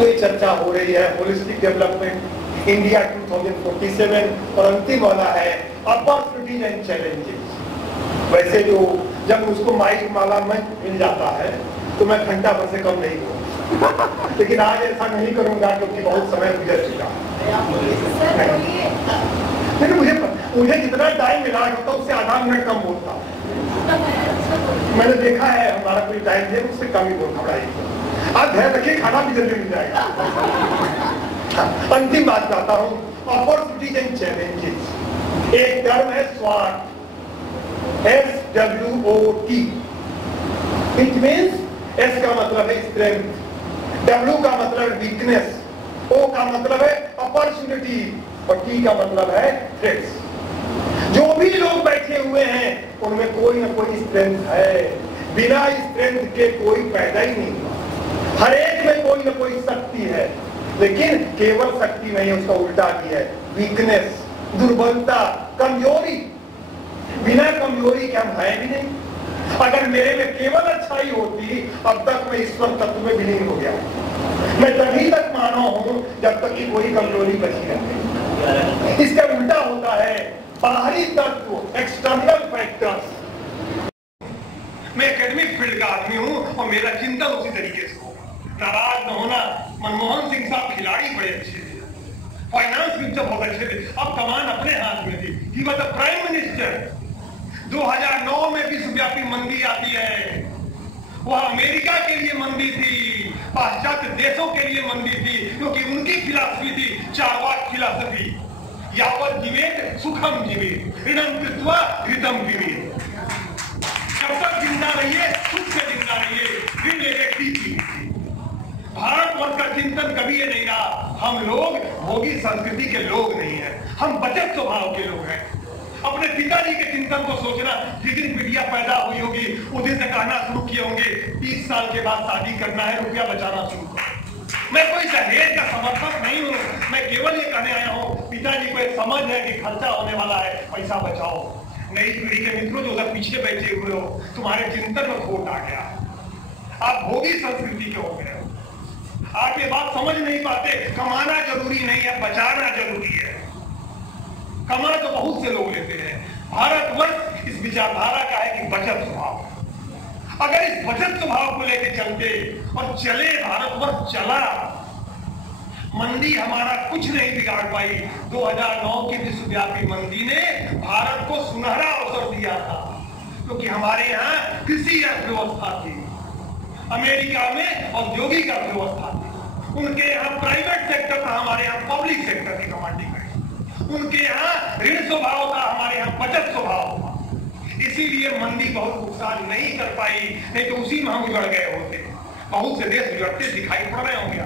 कोई चर्चा हो रही है होलिस्टिक डेवलपमेंट इंडिया 2047 और अंतिम वाला है अपॉर्चुनिटीज एंड चैलेंजेस। वैसे जो जब उसको माइक माला में मिल जाता है तो मैं घंटा भर से कम नहीं हूँ, लेकिन आज ऐसा नहीं करूंगा क्योंकि बहुत समय गुजर चुका है। मुझे जितना टाइम मिला होता उससे आधा मिनट कम बोलता। मैंने देखा है हमारा कोई टाइम है उससे कम ही बोलता पढ़ाई। आप ध्यान रखिए, खाना भी जल्दी मिल जाएगा। अंतिम बात करता हूँ, अपॉर्चुनिटीज एंड चैलेंजेस। एक टर्म है स्वाट, SWOT। इट मीन्स S का मतलब है स्ट्रेंथ, W का मतलब है वीकनेस, O का मतलब है अपॉर्चुनिटी और T का मतलब है थ्रेट्स। जो भी लोग बैठे हुए हैं उनमें कोई ना कोई स्ट्रेंथ है, बिना स्ट्रेंथ के कोई पैदा ही नहीं हुआ। हर एक में कोई ना कोई शक्ति है, लेकिन केवल शक्ति नहीं, उसका उल्टा भी है, वीकनेस, दुर्बलता, कमजोरी। बिना कमजोरी के हम है भी नहीं। अगर मेरे में केवल अच्छाई होती अब तक मैं ईश्वर तत्व में विलीन हो गया। मैं तभी तक मानव हूं जब तक कि कोई कमजोरी बची रहती। इसका उल्टा होता है, बाहरी तत्व, एक्सटर्नल फैक्टर्स। मैं एकेडमिक फील्ड का आदमी हूं और मेरा चिंतन उसी तरीके से हो। नाराज न होना, मनमोहन सिंह साहब खिलाड़ी बड़े अच्छे थे, फाइनेंस मिनिस्टर बहुत अच्छे थे, अब कमान अपने हाथ में थी। He was the prime minister. 2009 में विश्वव्यापी मंदी आती है, वह अमेरिका के लिए मंदी थी, पाश्चात्य देशों के लिए मंदी थी, क्योंकि उनकी फिलॉसफी थी चार्वाक फिलॉसफी, यावत जीवेत सुखम जीवेत, ऋणम कृत्वा ऋतम जीवेत। जब तक जिंदा रहिए सुख से जिंदा रहिए, ऋण लेके ठीक। भारतवर्ष का चिंतन कभी ये नहीं रहा, हम लोग भोगी संस्कृति के लोग नहीं है, हम बचत स्वभाव के लोग हैं। अपने पिताजी के चिंतन को सोचना, जिस दिन बिटिया पैदा हुई होगी उस दिन से कहना शुरू किए होंगे 30 साल के बाद शादी करना है, रुपया बचाना शुरू करो। मैं कोई दहेज का समर्थक नहीं हूँ, मैं केवल ये कहने आया हूँ पिताजी को एक समझ है कि खर्चा होने वाला है, पैसा बचाओ। नई पीढ़ी के मित्रों जो उधर पीछे बैठे हुए हो, तुम्हारे चिंतन में खोट आ गया, आप भोगी संस्कृति के हो गए हो। आप ये बात समझ नहीं पाते, कमाना जरूरी नहीं है, बचाना जरूरी है। कमा तो बहुत से लोग लेते हैं। भारतवर्ष इस विचारधारा का है कि बचत स्वभाव। अगर इस बचत स्वभाव को लेकर चलते और चले, भारतवर्ष चला, मंदी हमारा कुछ नहीं बिगाड़ पाई। 2009 की विश्वव्यापी मंदी ने भारत को सुनहरा अवसर दिया था, क्योंकि हमारे यहाँ कृषि अर्थव्यवस्था थी, अमेरिका में औद्योगिक अर्थव्यवस्था थी, उनके यहाँ प्राइवेट सेक्टर था, हमारे यहाँ पब्लिक सेक्टर की कमांडिंग है। उनके यहाँ ऋण स्वभाव था, हमारे यहाँ बचत स्वभाव था। इसीलिए मंदी बहुत नुकसान नहीं कर पाई, नहीं तो उसी में हम उजड़ गए होते। बहुत से देश उजड़ते दिखाई पड़ रहे होंगे।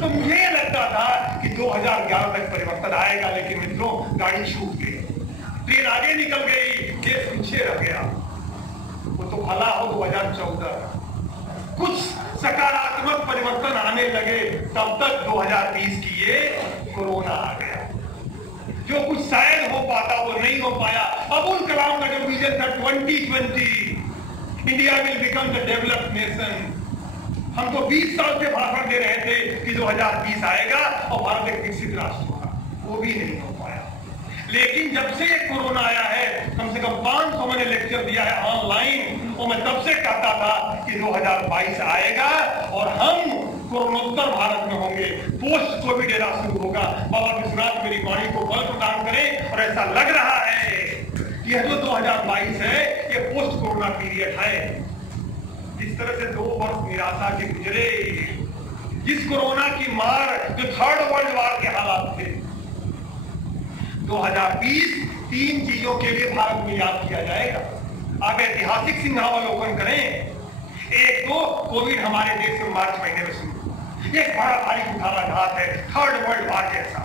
तो मुझे लगता था कि 2011 तक परिवर्तन आएगा, लेकिन मित्रों गाड़ी छूट गई, ट्रेन आगे निकल गई, देश पीछे रह गया। वो तो भला हो 2014 कुछ सकारात्मक परिवर्तन आने लगे, तब तक 2020 की ये कोरोना आ गया। जो कुछ शायद हो पाता वो नहीं हो पाया। अबुल कलाम का जो विजन था 2020, India will become the developed nation, हम तो 20 साल से भाषण दे रहे थे कि 2020 आएगा और भारत एक विकसित राष्ट्र होगा, वो भी नहीं हो पाया। लेकिन जब से कोरोना आया है, कम से कम 500 मैंने लेक्चर दिया है ऑनलाइन, और मैं तब से कहता था कि 2022 आएगा और हम कोरोनोत्तर भारत में होंगे, पोस्ट कोविड एरा शुरू होगा। बाबा विश्वनाथ मेरी वाणी को बल प्रदान करें, और ऐसा लग रहा है कि यह जो 2022 है ये पोस्ट कोरोना पीरियड है। जिस तरह से 2 वर्ष निराशा के गुजरे, जिस कोरोना की मार जो 3rd वर्ल्ड वॉर के हालात थे, 2020 3 चीजों के लिए भारत में याद किया जाएगा। आप ऐतिहासिक सिंहावलोकन करें। एक तो कोविड हमारे देश में मार्च महीने में शुरू, एक बड़ा भारी कुठाराघात है, 3rd वर्ल्ड वॉर जैसा।